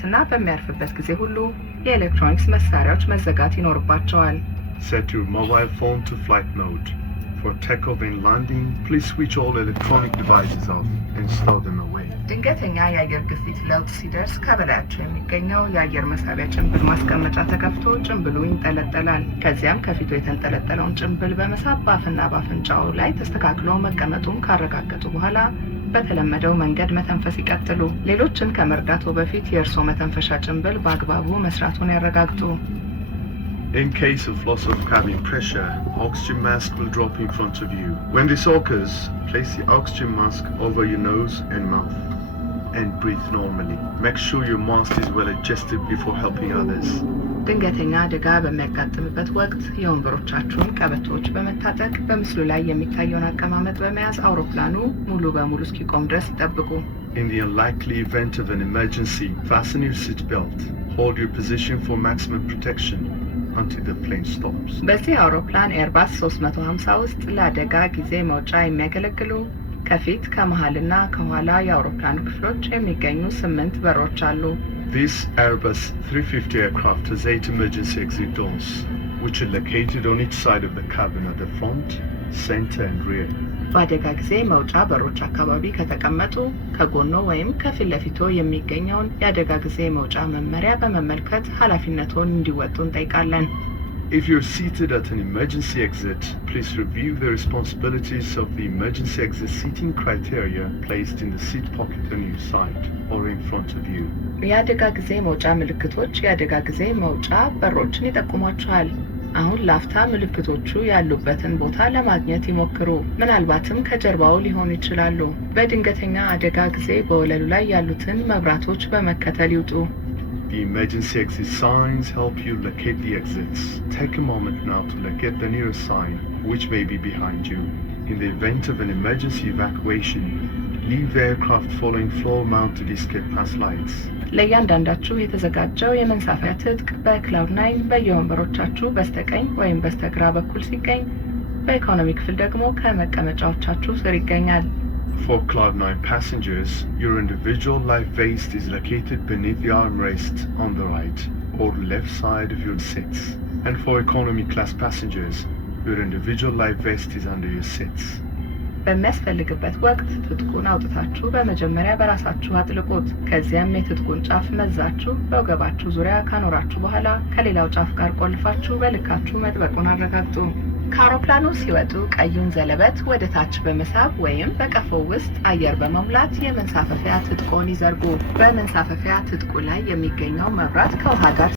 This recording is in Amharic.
ወቅትና በሚያርፍበት ጊዜ ሁሉ የኤሌክትሮኒክስ መሳሪያዎች መዘጋት ይኖርባቸዋል። Set your mobile phone to flight mode. For takeoff and landing, please switch all electronic devices off and stow them away. ድንገተኛ የአየር ግፊት ለውጥ ሲደርስ ከበላያቸው የሚገኘው የአየር መሳቢያ ጭንብል ማስቀመጫ ተከፍቶ ጭንብሉ ይንጠለጠላል። ከዚያም ከፊቱ የተንጠለጠለውን ጭንብል በመሳብ በአፍና በአፍንጫው ላይ ተስተካክሎ መቀመጡን ካረጋገጡ በኋላ በተለመደው መንገድ መተንፈስ ይቀጥሉ። ሌሎችን ከመርዳቱ በፊት የእርስዎ መተንፈሻ ጭንብል በአግባቡ መስራቱን ያረጋግጡ። In case of loss of cabin pressure, oxygen mask will drop in front of you. When this occurs, place the oxygen mask over your nose and mouth and breathe normally. Make sure your mask is well adjusted before helping others. ድንገተኛ አደጋ በሚያጋጥምበት ወቅት የወንበሮቻችሁን ቀበቶዎች በመታጠቅ በምስሉ ላይ የሚታየውን አቀማመጥ በመያዝ አውሮፕላኑ ሙሉ በሙሉ እስኪቆም ድረስ ይጠብቁ። In the unlikely event of an emergency, fasten your seat belt. Hold your position for maximum protection until the plane stops. በዚህ አውሮፕላን ኤርባስ 350 ውስጥ ለአደጋ ጊዜ መውጫ የሚያገለግሉ ከፊት ከመሃልና ከኋላ የአውሮፕላኑ ክፍሎች የሚገኙ 8 በሮች አሉ። This Airbus 350 aircraft has 8 emergency exit doors, which are located on each side of the cabin at the front, center and rear. በአደጋ ጊዜ መውጫ በሮች አካባቢ ከተቀመጡ ከጎኖ ወይም ከፊት ለፊቶ የሚገኘውን የአደጋ ጊዜ መውጫ መመሪያ በመመልከት ኃላፊነቱን እንዲወጡ እንጠይቃለን። If you're seated at an emergency exit, please review the responsibilities of the emergency exit seating criteria placed in the seat pocket on your side or in front of you. የአደጋ ጊዜ መውጫ ምልክቶች የአደጋ ጊዜ መውጫ በሮችን ይጠቁሟቸዋል። አሁን ላፍታ ምልክቶቹ ያሉበትን ቦታ ለማግኘት ይሞክሩ። ምናልባትም ከጀርባው ሊሆኑ ይችላሉ። በድንገተኛ አደጋ ጊዜ በወለሉ ላይ ያሉትን መብራቶች በመከተል ይውጡ። The emergency exit signs help you locate the exits. Take a moment now to locate the nearest sign, which may be behind you. In the event of an emergency evacuation, leave the aircraft following floor-mounted escape pass lights. ለእያንዳንዳችሁ የተዘጋጀው የመንሳፈፊያ ትጥቅ በክላውድ 9 በየወንበሮቻችሁ በስተቀኝ ወይም በስተግራ በኩል ሲገኝ፣ በኢኮኖሚ ክፍል ደግሞ ከመቀመጫዎቻችሁ ስር ይገኛል። For Cloud 9 passengers, your individual life vest is located beneath the armrest on the right or left side of your seats. And for economy class passengers, your individual life vest is under your seats. በሚያስፈልግበት ወቅት ትጥቁን አውጥታችሁ በመጀመሪያ በራሳችሁ አጥልቁት። ከዚያም የትጥቁን ጫፍ መዛችሁ በወገባችሁ ዙሪያ ካኖራችሁ በኋላ ከሌላው ጫፍ ጋር ቆልፋችሁ በልካችሁ መጥበቁን አረጋግጡ። ከአውሮፕላኑ ሲወጡ ቀዩን ዘለበት ወደ ታች በመሳብ ወይም በቀፎው ውስጥ አየር በመሙላት የመንሳፈፊያ ትጥቆን ይዘርጉ። በመንሳፈፊያ ትጥቁ ላይ የሚገኘው መብራት ከውሃ ጋር